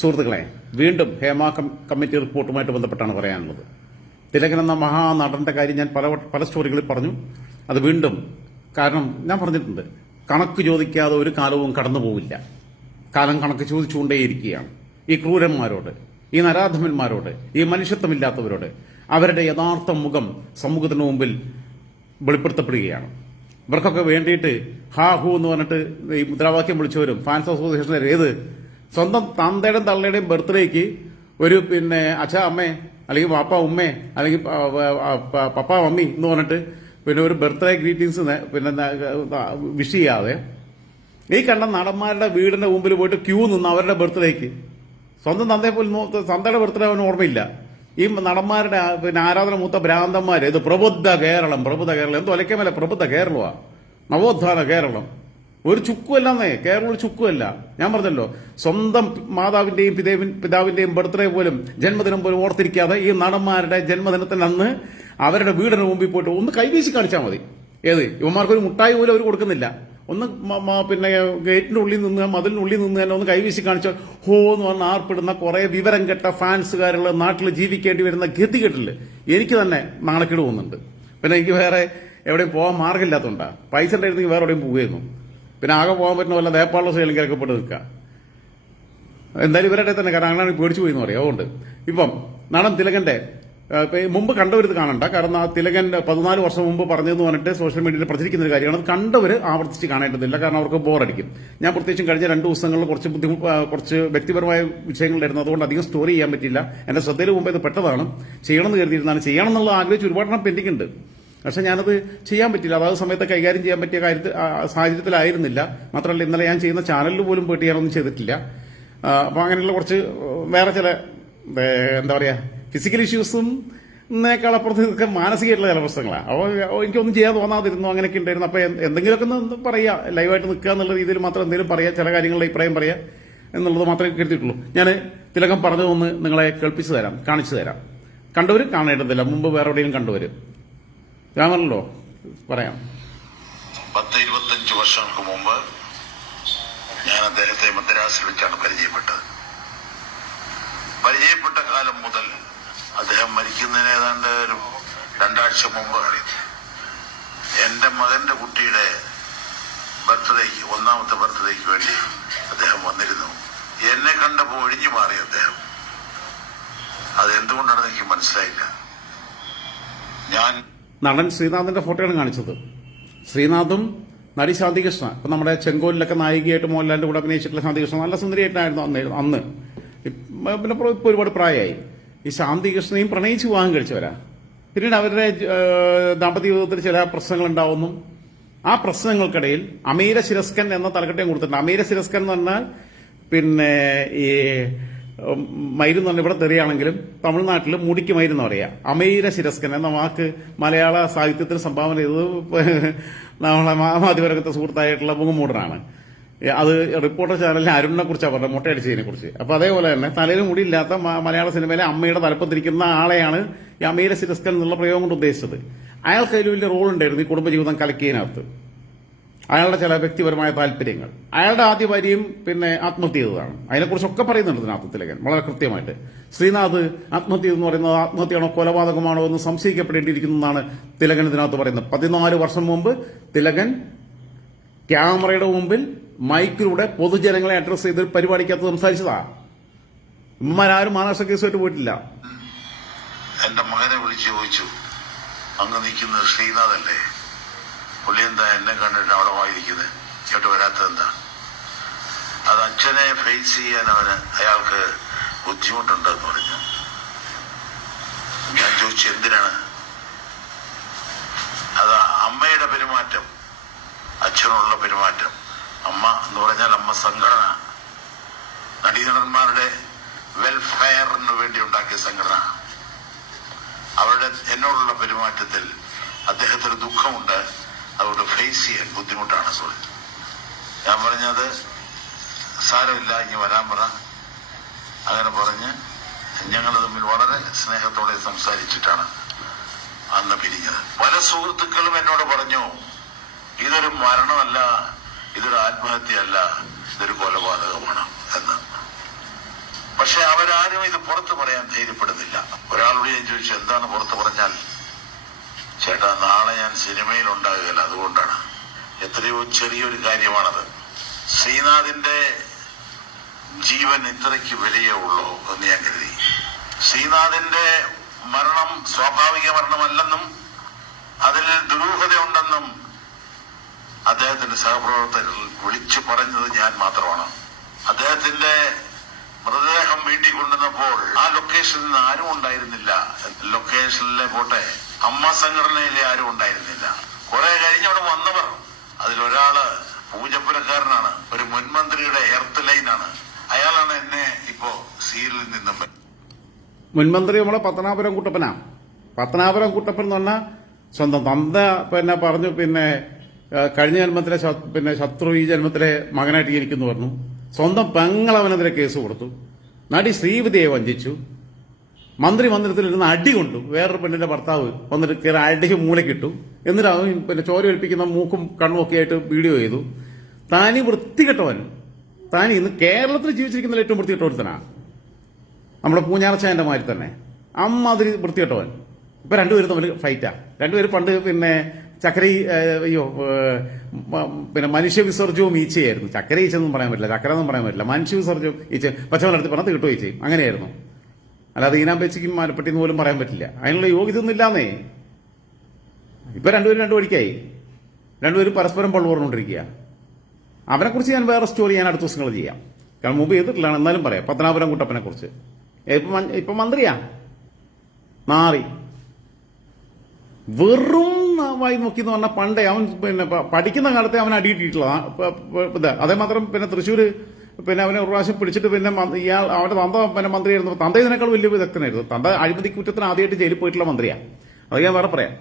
സുഹൃത്തുക്കളെ വീണ്ടും ഹേമ കമ്മിറ്റി റിപ്പോർട്ടുമായിട്ട് ബന്ധപ്പെട്ടാണ് പറയാനുള്ളത്. തിലകൻ എന്ന മഹാനടന്റെ കാര്യം ഞാൻ പല പല സ്റ്റോറികളിൽ പറഞ്ഞു. അത് വീണ്ടും കാരണം ഞാൻ പറഞ്ഞിട്ടുണ്ട്. കണക്ക് ചോദിക്കാതെ ഒരു കാലവും കടന്നു പോവില്ല. കാലം കണക്ക് ചോദിച്ചുകൊണ്ടേയിരിക്കുകയാണ്. ഈ ക്രൂരന്മാരോട് ഈ നരാധമന്മാരോട് ഈ മനുഷ്യത്വമില്ലാത്തവരോട് അവരുടെ യഥാർത്ഥ മുഖം സമൂഹത്തിന് മുമ്പിൽ വെളിപ്പെടുത്തപ്പെടുകയാണ്. ഇവർക്കൊക്കെ വേണ്ടിയിട്ട് ഹാ ഹു എന്ന് പറഞ്ഞിട്ട് ഈ മുദ്രാവാക്യം വിളിച്ചവരും ഫാൻസ് അസോസിയേഷന്റെ ഏത് സ്വന്തം തന്തയുടെയും തള്ളയുടെയും ബർത്ത്ഡേക്ക് ഒരു പിന്നെ അച്ഛ അമ്മേ അല്ലെങ്കിൽ പാപ്പ ഉമ്മേ അല്ലെങ്കിൽ പപ്പ മമ്മി എന്ന് പറഞ്ഞിട്ട് പിന്നെ ഒരു ബർത്ത്ഡേ ഗ്രീറ്റിംഗ്സ് പിന്നെ വിഷ് ചെയ്യാതെ ഈ കണ്ട നടന്മാരുടെ വീടിന്റെ മുമ്പിൽ പോയിട്ട് ക്യൂ നിന്ന് അവരുടെ ബർത്ത്ഡേക്ക്. സ്വന്തം തന്തയെ പോലും തന്തയുടെ ബർത്ത്ഡേ അവന് ഓർമ്മയില്ല. ഈ നടന്മാരുടെ പിന്നെ ആരാധന മൂത്ത ഭ്രാന്തന്മാര് ഇത് പ്രബുദ്ധ കേരളം പ്രബുദ്ധ കേരളം എന്തോ അലക്കമല്ല പ്രബുദ്ധ കേരളമാ നവോത്ഥാന കേരളം. ഒരു ചുക്കുമല്ലെന്നേ കേരളം ഒരു ചുക്കുമല്ല. ഞാൻ പറഞ്ഞല്ലോ സ്വന്തം മാതാവിന്റെയും പിതാവിൻ പിതാവിന്റെയും ബർത്ത്ഡേ പോലും ജന്മദിനം പോലും ഓർത്തിരിക്കാതെ ഈ നടന്മാരുടെ ജന്മദിനത്തിന് അന്ന് അവരുടെ വീടിന് മുമ്പിൽ പോയിട്ട് ഒന്ന് കൈവീശി കാണിച്ചാൽ മതി. ഏത്? ഇവന്മാർക്കൊരു മുട്ടായി പോലും അവർ കൊടുക്കുന്നില്ല. ഒന്ന് പിന്നെ ഗേറ്റിന്റെ ഉള്ളിൽ നിന്ന് മതിലിന്റെ ഉള്ളിൽ നിന്ന് തന്നെ ഒന്ന് കൈവീശി കാണിച്ചാൽ ഹോ എന്ന് പറഞ്ഞ ആർപ്പിടുന്ന കുറെ വിവരം കെട്ട ഫാൻസുകാരുള്ള നാട്ടിൽ ജീവിക്കേണ്ടി വരുന്ന ഗതികെട്ടിൽ എനിക്ക് തന്നെ നാണക്കേട് പോകുന്നുണ്ട് പിന്നെ എനിക്ക് വേറെ എവിടെയും പോകാൻ മാർഗമില്ലാത്തതുകൊണ്ടാ പൈസ ഉണ്ടായിരുന്നെങ്കിൽ വേറെ എവിടെയും പോവുമായിരുന്നു. പിന്നെ ആകെ പോകാൻ പറ്റുന്ന വല്ല നേപ്പാളിലെ സൈഡിലേക്ക് ഇറക്കപ്പെട്ട് നിൽക്കുക. എന്തായാലും ഇവരുടെ തന്നെ കാരണം അങ്ങനെ പേടിച്ചു പോയി എന്ന് പറയാം. അതുകൊണ്ട് ഇപ്പം നടൻ തിലകന്റെ മുമ്പ് കണ്ടവരിത് കാണണ്ട. കാരണം ആ തിലകൻ പതിനാല് വർഷം മുമ്പ് പറഞ്ഞതെന്ന് പറഞ്ഞിട്ട് സോഷ്യൽ മീഡിയയിൽ പ്രചരിക്കുന്ന ഒരു കാര്യമാണ്. അത് കണ്ടവർ ആവർത്തിച്ച് കാണേണ്ടതില്ല. കാരണം അവർക്ക് ബോറടിക്കും. ഞാൻ പ്രത്യേകിച്ചും കഴിഞ്ഞ രണ്ട് ദിവസങ്ങളിൽ കുറച്ച് ബുദ്ധിമുട്ട് കുറച്ച് വ്യക്തിപരമായ വിഷയങ്ങളിലായിരുന്നു അതുകൊണ്ട് അധികം സ്റ്റോറി ചെയ്യാൻ പറ്റില്ല എന്റെ ശ്രദ്ധയിൽ മുമ്പ് ഇത് പെട്ടതാണ്. ചെയ്യണമെന്ന് കരുതിയിരുന്നാണ്. ചെയ്യണം എന്നുള്ള ആഗ്രഹിച്ച് ഒരുപാട് പെൻഡിങ് ഉണ്ട് പക്ഷെ ഞാനത് ചെയ്യാൻ പറ്റില്ല അതാത് സമയത്ത് കൈകാര്യം ചെയ്യാൻ പറ്റിയ കാര്യത്തിൽ സാഹചര്യത്തിലായിരുന്നില്ല. മാത്രമല്ല ഇന്നലെ ഞാൻ ചെയ്യുന്ന ചാനലിൽ പോലും പോയിട്ട് ഞാനൊന്നും ചെയ്തിട്ടില്ല. അപ്പോൾ അങ്ങനെയുള്ള കുറച്ച് വേറെ ചില എന്താ പറയുക ഫിസിക്കൽ ഇഷ്യൂസും എന്നേക്കാൾ അപ്പുറത്ത് ഇതൊക്കെ മാനസികമായിട്ടുള്ള ചില പ്രശ്നങ്ങളാണ് അപ്പോൾ എനിക്കൊന്നും ചെയ്യാൻ തോന്നാതിരുന്നു അങ്ങനെയൊക്കെ ഉണ്ടായിരുന്നു. അപ്പോൾ എന്തെങ്കിലുമൊക്കെ ഒന്ന് പറയാ. ലൈവായിട്ട് നിൽക്കുക എന്നുള്ള രീതിയിൽ മാത്രം എന്തെങ്കിലും പറയാം. ചില കാര്യങ്ങളുടെ അഭിപ്രായം പറയാം എന്നുള്ളത് മാത്രമേ കരുതിയിട്ടുള്ളൂ. ഞാൻ തിലകം പറഞ്ഞതൊന്ന് നിങ്ങളെ കേൾപ്പിച്ചു തരാം കാണിച്ചു തരാം. കണ്ടവർ കാണേണ്ടതില്ല. മുമ്പ് വേറെ എവിടെയും കണ്ടുവരും. പറഞ്ഞല്ലോ പറയാം. പത്ത് ഇരുപത്തഞ്ച് വർഷങ്ങൾക്ക് മുമ്പ് ഞാൻ അദ്ദേഹത്തെ മദ്രാസിൽ വെച്ചാണ് പരിചയപ്പെട്ടത്. പരിചയപ്പെട്ട കാലം മുതൽ അദ്ദേഹം മരിക്കുന്നതിന് ഏതാണ്ട് ഒരു രണ്ടാഴ്ച മുമ്പ് എന്റെ മകന്റെ കുട്ടിയുടെ ബർത്ത്ഡേക്ക് ഒന്നാമത്തെ ബർത്ത്ഡേക്ക് വേണ്ടി അദ്ദേഹം വന്നിരുന്നു. എന്നെ കണ്ടപ്പോൾ ഒഴിഞ്ഞു മാറി അദ്ദേഹം. അത് എന്തുകൊണ്ടാണെന്ന് എനിക്ക് മനസ്സിലായില്ല. ഞാൻ നടൻ ശ്രീനാഥിന്റെ ഫോട്ടോയാണ് കാണിച്ചത്. ശ്രീനാഥും നടി ശാന്തികൃഷ്ണ ഇപ്പൊ നമ്മുടെ ചെങ്കോലിലൊക്കെ നായികയായിട്ട് മോഹൻലാലിന്റെ കൂടെ അഭിനയിച്ചിട്ടുള്ള ശാന്തികൃഷ്ണ നല്ല സുന്ദരിയായിട്ടായിരുന്നു അന്ന് അന്ന്. പിന്നെ ഇപ്പൊ ഇപ്പൊ ഒരുപാട് പ്രായമായി. ഈ ശാന്തികൃഷ്ണയും പ്രണയിച്ച് വിവാഹം കഴിച്ചവരാ. പിന്നീട് അവരുടെ ദാമ്പത്യ ജീവിതത്തിൽ ചില പ്രശ്നങ്ങൾ ഉണ്ടാവുന്നു ആ പ്രശ്നങ്ങൾക്കിടയിൽ അമീര ശിരസ്കൻ എന്ന തലക്കെട്ടയും കൊടുത്തിട്ടുണ്ട്. അമീര ശിരസ്കൻ എന്ന് പറഞ്ഞാൽ പിന്നെ ഈ ഉം, മയിര് എന്ന് പറഞ്ഞാൽ ഇവിടെ തെറിയാണെങ്കിലും തമിഴ്നാട്ടിൽ മുടിക്ക് മരുന്ന് പറയാ. അമീര ശിരസ്കൻ എന്ന വാക്ക് മലയാള സാഹിത്യത്തിന് സംഭാവന ചെയ്തത് നമ്മളെ മാധ്യമരംഗത്തെ സുഹൃത്തായിട്ടുള്ള മുഖമൂടനാണ് അത് റിപ്പോർട്ടർ ചാനലിൽ അരുണിനെ കുറിച്ചാണ് പറഞ്ഞത് മുട്ടയടിച്ചതിനെ കുറിച്ച്. അപ്പൊ അതേപോലെ തന്നെ തലയിൽ മുടിയില്ലാത്ത മലയാള സിനിമയിലെ അമ്മയുടെ തലപ്പത്തിരിക്കുന്ന ആളെയാണ് ഈ അമീര ശിരസ്കൻ എന്നുള്ള പ്രയോഗം കൊണ്ട് ഉദ്ദേശിച്ചത്. അയാൾക്ക് അതിൽ വലിയ റോൾ ഉണ്ടായിരുന്നു ഈ കുടുംബജീവിതം കലക്കിയതിനകത്ത്. അയാളുടെ ചില വ്യക്തിപരമായ താല്പര്യങ്ങൾ. അയാളുടെ ആദ്യ ഭാര്യയും പിന്നെ ആത്മഹത്യ ചെയ്തതാണ്. അതിനെക്കുറിച്ചൊക്കെ പറയുന്നുണ്ട് ഇതിനകത്ത് തിലകൻ വളരെ കൃത്യമായിട്ട്. ശ്രീനാഥ് ആത്മഹത്യ എന്ന് പറയുന്നത് ആത്മഹത്യയാണോ കൊലപാതകമാണോ എന്ന് സംശയിക്കപ്പെടേണ്ടിയിരിക്കുന്നതാണ് തിലകൻ ഇതിനകത്ത് പറയുന്നത്. പതിനാല് വർഷം മുമ്പ് തിലകൻ ക്യാമറയുടെ മുമ്പിൽ മൈക്കിലൂടെ പൊതുജനങ്ങളെ അഡ്രസ് ചെയ്ത് പരിപാടിക്കകത്ത് സംസാരിച്ചതാ. ഇമ്മമാരും മഹാരാഷ്ട്ര കേസുമായിട്ട് പോയിട്ടില്ല. എന്റെ മകനെ വിളിച്ച് ചോദിച്ചു അങ്ങ് നിൽക്കുന്നത് ശ്രീനാഥല്ലേ? പുള്ളി എന്താ എന്നെ കണ്ടിട്ട് അവിടെ വായിരിക്കുന്നത് ഇങ്ങോട്ട് വരാത്തത് എന്താ? അത് അച്ഛനെ ഫേസ് ചെയ്യാൻ അവന് അയാൾക്ക് ബുദ്ധിമുട്ടുണ്ടെന്ന് പറഞ്ഞു. ഞാൻ ചോദിച്ചു എന്തിനാണ്? അത് അമ്മയുടെ പെരുമാറ്റം അച്ഛനുള്ള പെരുമാറ്റം. അമ്മ എന്ന് പറഞ്ഞാൽ അമ്മ സംഘടന. നടീനടന്മാരുടെ വെൽഫെയറിന് വേണ്ടി ഉണ്ടാക്കിയ സംഘടന. അവരുടെ എന്നോടുള്ള പെരുമാറ്റത്തിൽ അദ്ദേഹത്തിന് ദുഃഖമുണ്ട്. അതുകൊണ്ട് ഫേസ് ചെയ്യാൻ ബുദ്ധിമുട്ടാണ് സോറി ഞാൻ പറഞ്ഞത് സാരമില്ല ഇനി വരാൻ പറ. അങ്ങനെ പറഞ്ഞ് ഞങ്ങൾ തമ്മിൽ വളരെ സ്നേഹത്തോടെ സംസാരിച്ചിട്ടാണ് അന്ന് പിരിഞ്ഞത്. പല സുഹൃത്തുക്കളും എന്നോട് പറഞ്ഞു ഇതൊരു മരണമല്ല ഇതൊരു ആത്മഹത്യയല്ല ഇതൊരു കൊലപാതകമാണ് എന്ന്. പക്ഷെ അവരാരും ഇത് പുറത്തു പറയാൻ ധൈര്യപ്പെടുന്നില്ല. ഒരാളോട് ഞാൻ ചോദിച്ചു എന്താണ് പുറത്തു പറഞ്ഞാൽ? ഞാൻ സിനിമയിൽ ഉണ്ടാകുകയില്ല അതുകൊണ്ടാണ്. എത്രയോ ചെറിയൊരു കാര്യമാണത്. ശ്രീനാഥിന്റെ ജീവൻ ഇത്രയ്ക്ക് വിലയേ ഉള്ളൂ എന്ന് ഞാൻ കരുതി. ശ്രീനാഥിന്റെ മരണം സ്വാഭാവിക മരണമല്ലെന്നും അതിൽ ദുരൂഹതയുണ്ടെന്നും അദ്ദേഹത്തിന്റെ സഹപ്രവർത്തകർ വിളിച്ചു പറഞ്ഞത് ഞാൻ മാത്രമാണ്. അദ്ദേഹത്തിന്റെ മൃതദേഹം വീട്ടിൽ കൊണ്ടുവന്നപ്പോൾ ആ ലൊക്കേഷനിൽ നിന്ന് ആരും ഉണ്ടായിരുന്നില്ല. ലൊക്കേഷനിലെ പോട്ടെ. അമ്മ സംഘടനയിലെ ആരും ഉണ്ടായിരുന്നില്ല. കുറെ കഴിഞ്ഞ് അവിടെ വന്നവർ. അതിലൊരാൾ പൂജപ്പുരക്കാരനാണ്. ഒരു മുൻമന്ത്രിയുടെ എർത്ത് ലൈനാണ്. അയാളാണ് എന്നെ ഇപ്പോ സീരിയലിൽ നിന്നും മുൻമന്ത്രി നമ്മളെ പത്തനാപുരം കുട്ടപ്പനാ. പത്തനാപുരം കുട്ടപ്പൻ എന്ന് പറഞ്ഞാൽ സ്വന്തം തന്ത പിന്നെ പറഞ്ഞു പിന്നെ കഴിഞ്ഞ ജന്മത്തിലെ പിന്നെ ശത്രു ഈ ജന്മത്തിലെ മകനായിട്ട് ജനിക്കുന്നു പറഞ്ഞു. സ്വന്തം പെങ്ങൾ അവനെതിരെ കേസ് കൊടുത്തു. നടി ശ്രീവിധിയെ വഞ്ചിച്ചു. മന്ത്രി മന്ദിരത്തിലിരുന്ന് അടി കൊണ്ടു. വേറൊരു പെണ്ണിന്റെ ഭർത്താവ് വന്നിട്ട് കയറി അടിക്ക് മൂലക്കിട്ടു. എന്നിട്ട് അവൻ പിന്നെ ചോര മൂക്കും കണ്ണും ഒക്കെ ആയിട്ട് വീഡിയോ ചെയ്തു. താനി വൃത്തികെട്ടവൻ. താനി ഇന്ന് കേരളത്തിൽ ജീവിച്ചിരിക്കുന്ന ഏറ്റവും വൃത്തികെട്ട ഒരുത്തനാണ് നമ്മുടെ പൂഞ്ഞാർച്ചായന്റെ മാതിരി തന്നെ. അമ്മാതിരി വൃത്തികെട്ടവൻ. ഇപ്പൊ രണ്ടുപേരും തമ്മിൽ ഫൈറ്റാ രണ്ടുപേരും പണ്ട് പിന്നെ ചക്കര അയ്യോ പിന്നെ മനുഷ്യ വിസർജ്യവും ഈച്ചയായിരുന്നു. ചക്കര ഈച്ചെന്നും പറയാൻ പറ്റില്ല. ചക്കര എന്നും പറയാൻ പറ്റില്ല. മനുഷ്യ വിസർജ്യവും ഈച്ച പച്ചവനടുത്ത് പറഞ്ഞത് കിട്ടുമോ ഈച്ചയും? അങ്ങനെയായിരുന്നു. അല്ലാതെ ഈനാം പേച്ചിക്കും മാനപ്പെട്ടി എന്ന് പോലും പറയാൻ പറ്റില്ല. അതിനുള്ള യോഗ്യത ഒന്നും ഇല്ലാന്നേ ഇപ്പൊ രണ്ടുപേരും രണ്ടു വഴിക്കായി. രണ്ടുപേരും പരസ്പരം പള്ളു പറഞ്ഞുകൊണ്ടിരിക്കുക അവനെ കുറിച്ച് ഞാൻ വേറെ സ്റ്റോറി ഞാൻ അടുത്ത ദിവസങ്ങൾ ചെയ്യാം. കാരണം മുമ്പ് ചെയ്തിട്ടില്ലാണ് എന്നാലും പറയാം. പത്തനാപുരം കുട്ടപ്പനെ കുറിച്ച് ഇപ്പൊ മന്ത്രിയാ. മാറി വെറും വായി നോക്കി എന്ന് പറഞ്ഞാൽ പണ്ടേ അവൻ പിന്നെ പഠിക്കുന്ന കാലത്തെ അവൻ അടിയിട്ടിട്ടുള്ള അതേമാത്രം പിന്നെ തൃശ്ശൂര് പിന്നെ അവനെ ഒരു പ്രാവശ്യം പിടിച്ചിട്ട് പിന്നെ ഇയാൾ അവന്റെ തന്ത പിന്നെ മന്ത്രിയായിരുന്നു. തന്ത ഇതിനേക്കാൾ വലിയ വിദഗ്ധനായിരുന്നു. തന്ത അഴിമതി കുറ്റത്തിന് ആദ്യമായിട്ട് ജയിലിൽ പോയിട്ടുള്ള മന്ത്രിയാ. അത് ഞാൻ വേറെ പറയാം.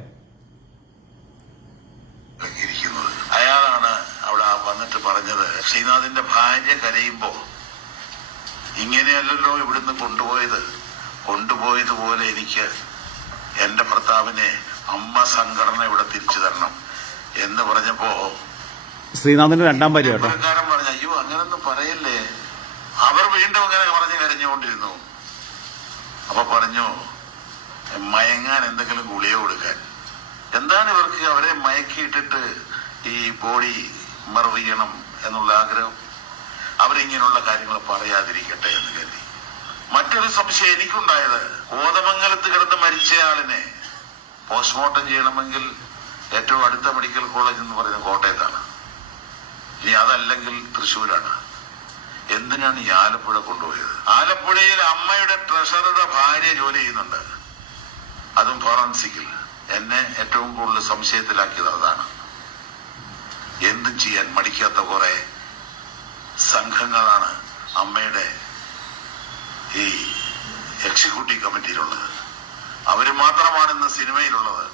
അയാളാണ് അവിടെ വന്നിട്ട് പറഞ്ഞത്. ശ്രീനാഥിന്റെ ഭാര്യ കരയുമ്പോ ഇങ്ങനെയല്ലല്ലോ ഇവിടുന്ന് കൊണ്ടുപോയത്. കൊണ്ടുപോയതുപോലെ എനിക്ക് എന്റെ ഭർത്താവിനെ അമ്മ സംഘടന ഇവിടെ തിരിച്ചു തരണം എന്ന് പറഞ്ഞപ്പോ ശ്രീനാഥിന്റെ രണ്ടാം ഭാര്യ കേട്ടോ. പറഞ്ഞു പറയല്ലേ? അവർ വീണ്ടും അങ്ങനെ പറഞ്ഞ് കരഞ്ഞുകൊണ്ടിരുന്നു. അപ്പൊ പറഞ്ഞു മയങ്ങാൻ എന്തെങ്കിലും ഗുളിക കൊടുക്കാൻ. എന്താണ് ഇവർക്ക് അവരെ മയക്കിയിട്ടിട്ട് ഈ ബോഡി മറവ് എന്നുള്ള ആഗ്രഹം? അവരിങ്ങനെയുള്ള കാര്യങ്ങൾ പറയാതിരിക്കട്ടെ എന്ന് കരുതി. മറ്റൊരു സംശയം എനിക്കുണ്ടായത് കോതമംഗലത്ത് കിടന്ന് മരിച്ചയാളിനെ പോസ്റ്റ്മോർട്ടം ചെയ്യണമെങ്കിൽ ഏറ്റവും അടുത്ത മെഡിക്കൽ കോളേജ് എന്ന് പറയുന്നത് കോട്ടയത്താണ്. ഇനി അതല്ലെങ്കിൽ തൃശ്ശൂരാണ്. എന്തിനാണ് ഈ ആലപ്പുഴ കൊണ്ടുപോയത്? ആലപ്പുഴയിൽ അമ്മയുടെ ട്രഷറുടെ ഭാര്യ ജോലി ചെയ്യുന്നുണ്ട്. അതും ഫോറൻസിക്കിൽ. എന്നെ ഏറ്റവും കൂടുതൽ സംശയത്തിലാക്കിയത് അതാണ്. എന്തും ചെയ്യാൻ മടിക്കാത്ത കുറെ സംഘങ്ങളാണ് അമ്മയുടെ ഈ എക്സിക്യൂട്ടീവ് കമ്മിറ്റിയിലുള്ളത്. അവർ മാത്രമാണ് ഇന്ന് സിനിമയിലുള്ളത്.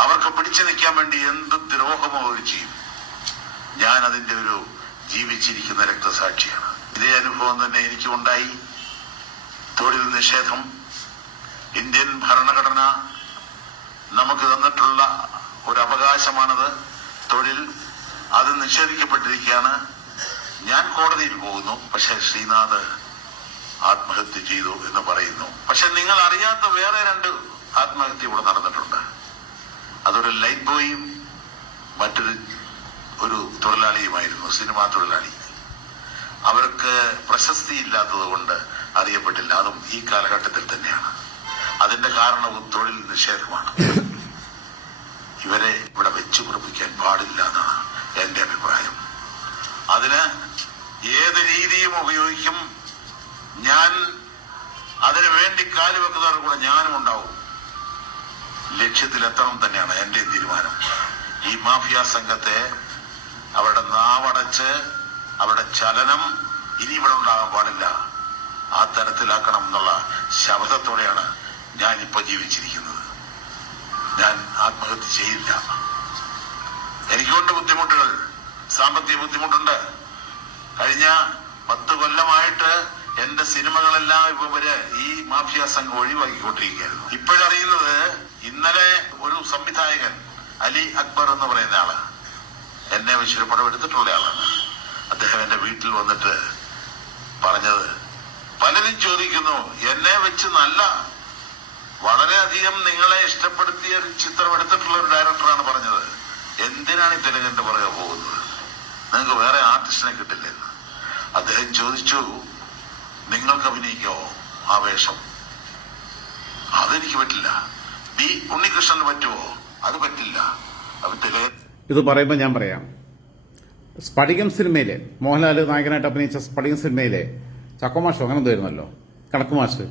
അവർക്ക് പിടിച്ചു നിൽക്കാൻ വേണ്ടി എന്ത് ദ്രോഹമോ അവർ ചെയ്യും. ഞാൻ അതിന്റെ ഒരു ജീവിച്ചിരിക്കുന്ന രക്തസാക്ഷിയാണ്. ഇതേ അനുഭവം തന്നെ എനിക്ക് ഉണ്ടായി തൊഴിൽ നിഷേധം ഇന്ത്യൻ ഭരണഘടന നമുക്ക് തന്നിട്ടുള്ള ഒരു അവകാശമാണത് തൊഴിൽ അത് നിഷേധിക്കപ്പെട്ടിരിക്കുകയാണ്. ഞാൻ കോടതിയിൽ പോകുന്നു. പക്ഷെ ശ്രീനാഥ് ആത്മഹത്യ ചെയ്തു എന്ന് പറയുന്നു. പക്ഷെ നിങ്ങൾ അറിയാത്ത വേറെ രണ്ട് ആത്മഹത്യ ഇവിടെ നടന്നിട്ടുണ്ട്. അതൊരു ലൈറ്റ് ബോയും മറ്റൊരു ഒരു തൊഴിലാളിയുമായിരുന്നു സിനിമാ തൊഴിലാളി. അവർക്ക് പ്രശസ്തി ഇല്ലാത്തത് കൊണ്ട് അറിയപ്പെട്ടില്ല. അതും ഈ കാലഘട്ടത്തിൽ തന്നെയാണ്. അതിന്റെ കാരണവും തൊഴിൽ നിഷേധമാണ്. ഇവരെ ഇവിടെ വെച്ചു പിറപ്പിക്കാൻ പാടില്ല എന്നാണ് എന്റെ അഭിപ്രായം. അതിന് ഏത് രീതിയും ഉപയോഗിക്കും. ഞാൻ അതിനു വേണ്ടി കാലുവെക്കുന്നവർ കൂടെ ഞാനും ഉണ്ടാവും. ലക്ഷ്യത്തിലെത്തണം തന്നെയാണ് എന്റെ തീരുമാനം. ഈ മാഫിയ സംഘത്തെ അവരുടെ നാവടച്ച് അവരുടെ ചലനം ഇനി ഇവിടെ ഉണ്ടാകാൻ പാടില്ല. ആ തരത്തിലാക്കണം എന്നുള്ള ശബ്ദത്തോടെയാണ് ഞാൻ ഇപ്പൊ ജീവിച്ചിരിക്കുന്നത്. ഞാൻ ആത്മഹത്യ ചെയ്യില്ല. എനിക്കുണ്ട് ബുദ്ധിമുട്ടുകൾ. സാമ്പത്തിക ബുദ്ധിമുട്ടുണ്ട്. കഴിഞ്ഞ പത്ത് കൊല്ലമായിട്ട് എന്റെ സിനിമകളെല്ലാം ഇപ്പൊ ഇവർ ഈ മാഫിയ സംഘം ഒഴിവാക്കിക്കൊണ്ടിരിക്കുകയായിരുന്നു. ഇപ്പോഴറിയുന്നത് ഇന്നലെ ഒരു സംവിധായകൻ അലി അക്ബർ എന്ന് പറയുന്ന ആൾ എന്നെ വെച്ചൊരു പടം എടുത്തിട്ടുള്ള ആളാണ്. അദ്ദേഹം എന്റെ വീട്ടിൽ വന്നിട്ട് പറഞ്ഞത് പലരും ചോദിക്കുന്നു എന്നെ വെച്ച് നല്ല വളരെയധികം നിങ്ങളെ ഇഷ്ടപ്പെടുത്തിയ ഒരു ചിത്രം എടുത്തിട്ടുള്ള ഒരു ഡയറക്ടറാണ് പറഞ്ഞത്. എന്തിനാണ് ഈ തെലുങ്കിന്റെ പുറകെ പോകുന്നത്? നിങ്ങൾക്ക് വേറെ ആർട്ടിസ്റ്റിനെ കിട്ടില്ലെന്ന് അദ്ദേഹം ചോദിച്ചു നിങ്ങൾക്ക് അഭിനയിക്കോ? ആ വേഷം അതെനിക്ക് പറ്റില്ല. ബി ഉണ്ണികൃഷ്ണന് പറ്റുമോ അത് പറ്റില്ല. അപ്പൊ തിലകൻ ഇത് പറയുമ്പോൾ ഞാൻ പറയാം. സ്പടികം സിനിമയിലെ മോഹൻലാൽ നായകനായിട്ട് അഭിനയിച്ച സ്പടികം സിനിമയിലെ ചക്കമാഷോ അങ്ങനെ എന്തായിരുന്നല്ലോ കണക്കുമാഷ്.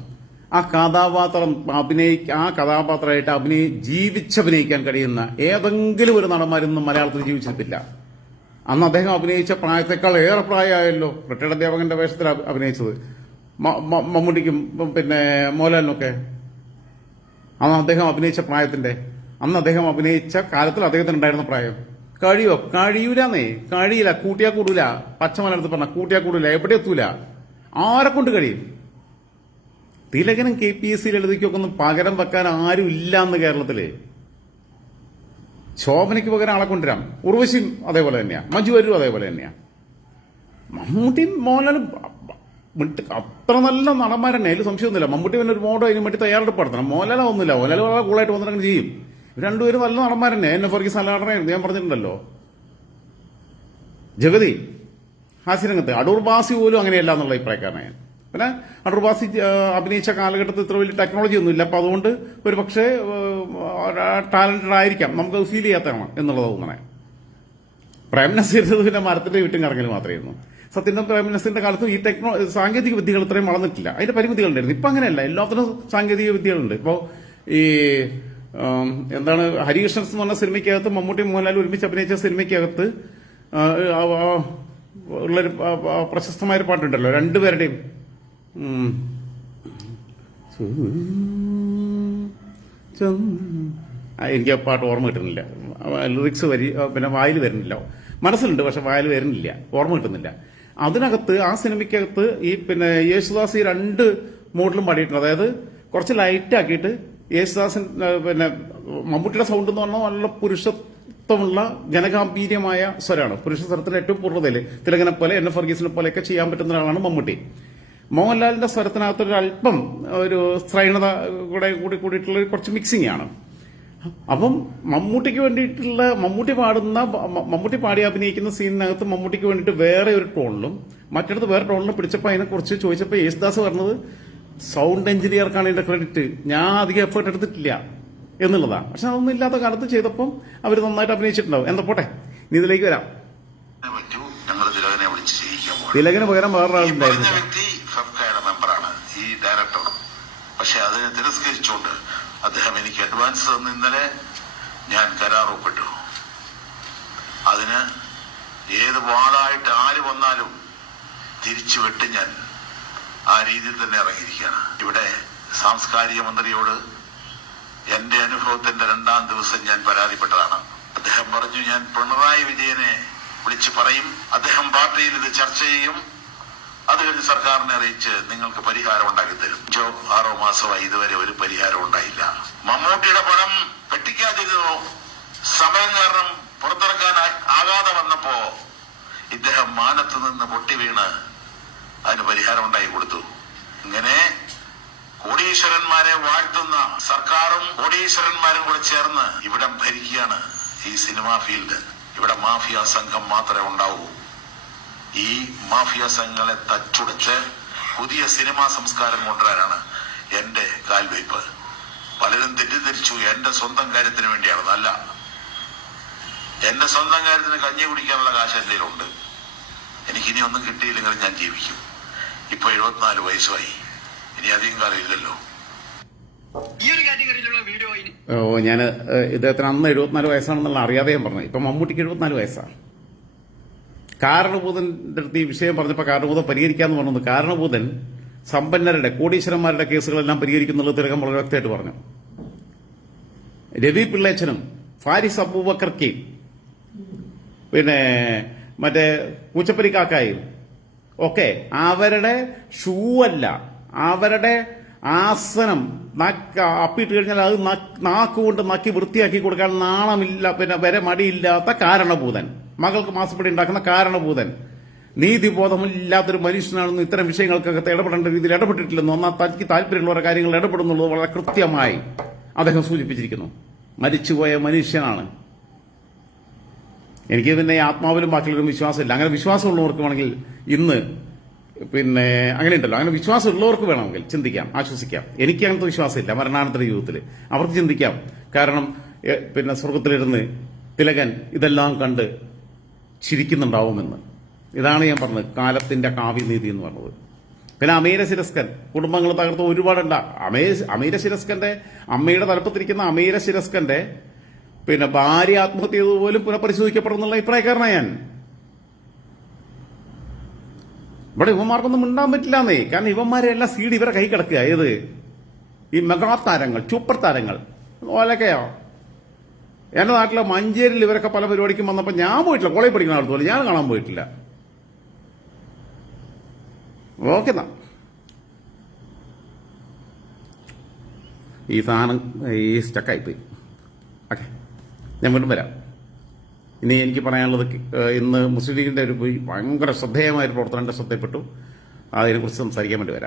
ആ കഥാപാത്രം അഭിനയി ആ കഥാപാത്രമായിട്ട് അഭിനയി ജീവിച്ചഭിനയിക്കാൻ കഴിയുന്ന ഏതെങ്കിലും ഒരു നടന്മാരൊന്നും മലയാളത്തിൽ ജീവിച്ചിട്ടില്ല. അന്ന് അദ്ദേഹം അഭിനയിച്ച പ്രായത്തെക്കാൾ ഏറെ പ്രായമായല്ലോ. റിട്ടയർഡ് അധ്യാപകന്റെ വേഷത്തിൽ അഭിനയിച്ചത്. മമ്മൂട്ടിക്കും പിന്നെ മോഹൻലാലിനൊക്കെ. അന്ന് അദ്ദേഹം അഭിനയിച്ച പ്രായത്തിന്റെ അന്ന് അദ്ദേഹം അഭിനയിച്ച കാലത്തിൽ അദ്ദേഹത്തിന് ഉണ്ടായിരുന്ന പ്രായം. കഴിയോ? കഴിയൂലെന്നേ. കഴിയില്ല. കൂട്ടിയാ കൂടൂല. പച്ചമലടുത്ത് പറഞ്ഞ കൂട്ടിയാ കൂടൂല. എവിടെ എത്തൂല? ആരെ കൊണ്ട് കഴിയും? തിലകനും കെ പി എസ് സിയിൽ ലളിതയ്ക്കൊക്കെ ഒന്നും പകരം വെക്കാൻ ആരും ഇല്ല എന്ന് കേരളത്തിൽ. ശോഭനയ്ക്ക് പകരം ആളെ കൊണ്ടുവരാം. ഉർവശിയും അതേപോലെ തന്നെയാ. മഞ്ജു വാര്യരും അതേപോലെ തന്നെയാ. മമ്മൂട്ടിയും മോഹൻലാലും അത്ര നല്ല നടന്മാരെന്നെ. അതിൽ സംശയമൊന്നുമില്ല. മമ്മൂട്ടി പിന്നെ ഒരു മോഡോ അതിന് വേണ്ടി തയ്യാറെടുപ്പെടുത്തണം മോഹൻലാൽ ഒന്നുമില്ല മോഹൻലാൽ വളരെ കൂളായിട്ട് വന്നിട്ടങ്ങനെ ചെയ്യും. രണ്ടുപേരും നല്ല നടന്മാരെന്നെ എന്നെ ഫർഗീസ് നല്ല നടനായിരുന്നു ഞാൻ പറഞ്ഞിട്ടുണ്ടല്ലോ. ജഗതി ഹാസ്യരംഗത്ത് അടൂർ ബാസി പോലും അങ്ങനെയല്ല എന്നുള്ള അഭിപ്രായക്കാരനാണ് ഞാൻ. പിന്നെ അടൂർ ബാസി അഭിനയിച്ച കാലഘട്ടത്തിൽ ഇത്ര വലിയ ടെക്നോളജി ഒന്നുമില്ല. അപ്പൊ അതുകൊണ്ട് ഒരു പക്ഷേ ടാലന്റഡ് ആയിരിക്കാം. നമുക്ക് ഫീൽ ചെയ്യാത്തതാണ് എന്നുള്ളത് തോന്നണേ. പ്രേം നസീർ പിന്നെ മരത്തിന്റെ വീട്ടും കറങ്ങൽ മാത്രമായിരുന്നു. സത്യം പ്രേം നസീറിന്റെ കാലത്തും ഈ ടെക്നോ സാങ്കേതിക വിദ്യകൾ ഇത്രയും വളർന്നിട്ടില്ല. അതിന്റെ പരിമിതികളുണ്ടായിരുന്നു. ഇപ്പൊ അങ്ങനെയല്ല. എല്ലാത്തിനും സാങ്കേതിക വിദ്യകളുണ്ട്. ഇപ്പോ ഈ എന്താണ് ഹരികൃഷ്ണൻസ് എന്ന് പറഞ്ഞ സിനിമയ്ക്കകത്ത് മമ്മൂട്ടി മോഹൻലാൽ ഒരുമിച്ച് അഭിനയിച്ച സിനിമയ്ക്കകത്ത് ഉള്ളൊരു ആ, ആ, പ്രശസ്തമായ ഒരു പാട്ടുണ്ടല്ലോ രണ്ടുപേരുടെയും. എനിക്ക് ആ പാട്ട് ഓർമ്മ കിട്ടുന്നില്ല. ലിറിക്സ് വരി പിന്നെ വായിൽ വരുന്നില്ല. മനസ്സിലുണ്ട് പക്ഷെ വായിൽ വരുന്നില്ല. ഓർമ്മ കിട്ടുന്നില്ല. അതിനകത്ത് ആ സിനിമയ്ക്കകത്ത് ഈ പിന്നെ യേശുദാസ് ഈ രണ്ട് മോഡലും പാടിയിട്ടുണ്ട്. അതായത് കുറച്ച് ലൈറ്റ് ആക്കിയിട്ട് യേശുദാസൻ പിന്നെ മമ്മൂട്ടിയുടെ സൗണ്ട് എന്ന് പറഞ്ഞാൽ നല്ല പുരുഷത്വമുള്ള ജനഗാംഭീര്യമായ സ്വരമാണ് പുരുഷ സ്വരത്തിൽ ഏറ്റവും പൂർണതയിൽ തിലകനെ പോലെ എൻ. എഫ്. വർഗീസിനെ പോലെയൊക്കെ ചെയ്യാൻ പറ്റുന്ന ഒരാളാണ് മമ്മൂട്ടി. മോഹൻലാലിന്റെ സ്വരത്തിനകത്ത് ഒരു അല്പം ഒരു സ്ത്രൈണത കൂടെ കൂടി കൂടിയിട്ടുള്ള കുറച്ച് മിക്സിംഗ് ആണ്. അപ്പം മമ്മൂട്ടിക്ക് വേണ്ടിയിട്ടുള്ള മമ്മൂട്ടി പാടുന്ന മമ്മൂട്ടി പാടി അഭിനയിക്കുന്ന സീനിനകത്ത് മമ്മൂട്ടിക്ക് വേണ്ടിയിട്ട് വേറെ ഒരു ടോണിലും മറ്റിടത്ത് വേറെ ടോണിലും പിടിച്ചപ്പോൾ അതിനെക്കുറിച്ച് ചോദിച്ചപ്പോൾ യേശുദാസ് പറഞ്ഞത് സൗണ്ട് എഞ്ചിനീയർക്കാണ് എന്റെ ക്രെഡിറ്റ്. ഞാൻ അധികം എഫേർട്ട് എടുത്തിട്ടില്ല എന്നുള്ളതാണ്. പക്ഷെ അതൊന്നും ഇല്ലാത്ത കാലത്ത് ചെയ്തപ്പം അവർ നന്നായിട്ട് അഭിനയിച്ചിട്ടുണ്ടാവും. എന്താ പോട്ടെ? ഇനി ഇതിലേക്ക് വരാം. തിലകനെ പകരം വേറൊരാളുണ്ടായിരുന്നു പക്ഷെ അതിനെ തിരസ്കരിച്ചുകൊണ്ട് അദ്ദേഹം എനിക്ക് അഡ്വാൻസ് തന്ന ഇന്നലെ ഞാൻ കരാർ ഒപ്പിട്ടു. അതിന് ഏത് വാളായിട്ട് ആര് വന്നാലും തിരിച്ചു വെട്ട് ഞാൻ ആ രീതിയിൽ തന്നെ ഇറങ്ങിയിരിക്കുകയാണ്. ഇവിടെ സാംസ്കാരിക മന്ത്രിയോട് എന്റെ അനുഭവത്തിന്റെ രണ്ടാം ദിവസം ഞാൻ പരാതിപ്പെട്ടതാണ്. അദ്ദേഹം പറഞ്ഞു ഞാൻ പിണറായി വിജയനെ വിളിച്ചു പറയും അദ്ദേഹം പാർട്ടിയിൽ ഇത് ചർച്ച ചെയ്യും. അത് കഴിഞ്ഞ് സർക്കാരിനെ അറിയിച്ച് നിങ്ങൾക്ക് പരിഹാരം ഉണ്ടാക്കി തരും അഞ്ചോ ആറോ മാസമായി ഇതുവരെ ഒരു പരിഹാരം ഉണ്ടായില്ല. മമ്മൂട്ടിയുടെ പടം വെട്ടിക്കാതിരുന്നു. സമയം കാരണം പുറത്തിറക്കാൻ ആകാതെ വന്നപ്പോ ഇദ്ദേഹം മാനത്ത് നിന്ന് പൊട്ടി വീണ് അതിന് പരിഹാരം ഉണ്ടായി കൊടുത്തു. ഇങ്ങനെ കോടീശ്വരന്മാരെ വാഴ്ത്തുന്ന സർക്കാരും കോടീശ്വരന്മാരും കൂടെ ചേർന്ന് ഇവിടെ ഭരിക്കുകയാണ് ഈ സിനിമാ ഫീൽഡ്. ഇവിടെ മാഫിയ സംഘം മാത്രമേ ഉണ്ടാവൂ. ഈ മാഫിയ സംഘങ്ങളെ തച്ചുടച്ച് പുതിയ സിനിമാ സംസ്കാരം കൊണ്ടുവരാനാണ് എന്റെ കാൽവയ്പ്. പലരും തെറ്റിദ്ധരിച്ചു. എന്റെ സ്വന്തം കാര്യത്തിന് വേണ്ടിയാണ് അല്ല എന്റെ സ്വന്തം കാര്യത്തിന് കഞ്ഞി കുടിക്കാനുള്ള കാശ് എന്റെ ഉണ്ട് എനിക്കിനി ഒന്നും കിട്ടിയില്ലെങ്കിൽ ഞാൻ ജീവിക്കും. ഇപ്പൊ എഴുപത്തിനാല് വയസ്സായി. ഇനി അധികം കാലം ഇല്ലല്ലോ ഈ ഒരു കാറ്റഗറിയിലുള്ള വീഡിയോ ഇനി ഓ ഞാൻ ഇദ്ദേഹത്തിന് അന്ന് എഴുപത്തിനാല് വയസ്സാണെന്നുള്ള അറിയാതെ ഞാൻ പറഞ്ഞു ഇപ്പൊ മമ്മൂട്ടിക്ക് എഴുപത്തിനാല് വയസ്സാണ്. കാരണഭൂതന്റെ അടുത്ത് ഈ വിഷയം പറഞ്ഞപ്പോൾ കാരണഭൂതം പരിഹരിക്കാന്ന് പറഞ്ഞത് കാരണഭൂതൻ സമ്പന്നരുടെ കോടീശ്വരന്മാരുടെ കേസുകളെല്ലാം പരിഹരിക്കുന്നുള്ളത് തിലകം വളരെ വ്യക്തമായിട്ട് പറഞ്ഞു. രവി പിള്ളേച്ചനും ഫാരിസ് അബൂബക്കർക്കയും പിന്നെ മറ്റേ പൂച്ചപ്പരി ഒക്കെ അവരുടെ ഷൂ അല്ല അവരുടെ ആസനം നക്ക അപ്പിട്ട് കഴിഞ്ഞാൽ അത് നാക്ക് നാക്കുകൊണ്ട് നക്കി വൃത്തിയാക്കി കൊടുക്കാൻ നാണമില്ല പിന്നെ വരെ മടിയില്ലാത്ത കാരണഭൂതൻ. മകൾക്ക് മാസപ്പടി ഉണ്ടാക്കുന്ന കാരണഭൂതൻ. നീതിബോധമില്ലാത്തൊരു മനുഷ്യനാണെന്ന് ഇത്തരം വിഷയങ്ങൾക്കൊക്കെ ഇടപെടേണ്ട രീതിയിൽ ഇടപെട്ടിട്ടില്ലെന്ന് ഒന്നാം തനിക്ക് താല്പര്യമുള്ള കാര്യങ്ങൾ ഇടപെടുന്നുള്ളത് വളരെ കൃത്യമായി അദ്ദേഹം സൂചിപ്പിച്ചിരിക്കുന്നു. മരിച്ചുപോയ മനുഷ്യനാണ്. എനിക്ക് പിന്നെ ആത്മാവിലും ബാക്കിയുള്ളവരും വിശ്വാസമില്ല. അങ്ങനെ വിശ്വാസമുള്ളവർക്ക് വേണമെങ്കിൽ ഇന്ന് പിന്നെ അങ്ങനെ ഉണ്ടല്ലോ അങ്ങനെ വിശ്വാസം ഉള്ളവർക്ക് വേണമെങ്കിൽ ചിന്തിക്കാം ആശ്വസിക്കാം. എനിക്ക് അങ്ങനത്തെ വിശ്വാസമില്ല മരണാനന്തര ജീവിതത്തിൽ അവർക്ക് ചിന്തിക്കാം. കാരണം പിന്നെ സ്വർഗത്തിലിരുന്ന് തിലകൻ ഇതെല്ലാം കണ്ട് ചിരിക്കുന്നുണ്ടാവുമെന്ന്. ഇതാണ് ഞാൻ പറഞ്ഞത് കാലത്തിന്റെ കാവ്യനീതി എന്ന് പറഞ്ഞത്. പിന്നെ അമീര ശിരസ്കൻ കുടുംബങ്ങൾ തകർത്ത് ഒരുപാടുണ്ട്. അമേ അമീര ശിരസ്കന്റെ അമ്മയുടെ തലപ്പത്തിരിക്കുന്ന അമീര ശിരസ്കന്റെ പിന്നെ ഭാര്യ ആത്മഹത്യ ചെയ്തതുപോലും പുനഃപരിശോധിക്കപ്പെടുന്നുള്ള അഭിപ്രായക്കാരനാണ് ഞാൻ. ഇവിടെ ഇവന്മാർക്കൊന്നും പറ്റില്ല പറ്റില്ലാന്നേ. കാരണം ഇവന്മാരെ എല്ലാം സീഡ് ഇവരെ കൈ കിടക്കുക. ഏത്? ഈ മെഗാ താരങ്ങൾ സൂപ്പർ താരങ്ങൾ. ഓലക്കയോ? എന്റെ നാട്ടിലെ മഞ്ചേരിയിൽ ഇവരൊക്കെ പല പരിപാടിക്കും വന്നപ്പോൾ ഞാൻ പോയിട്ടില്ല. കോളേജ് പഠിക്കുന്ന പോലും. ഞാൻ കാണാൻ പോയിട്ടില്ല. ഓക്കെ എന്നാ. ഈ സാധനം ഈ സ്റ്റക്കായിപ്പോയി ഓക്കെ. ഞാൻ വീണ്ടും വരാം. ഇനി എനിക്ക് പറയാനുള്ളത് ഇന്ന് മുസ്ലിം ലീഗിന്റെ ഒരു ഭയങ്കര ശ്രദ്ധേയമായ ഒരു പ്രവർത്തനം ശ്രദ്ധയപ്പെട്ടു അതിനെക്കുറിച്ച് സംസാരിക്കാൻ വേണ്ടി വരാം.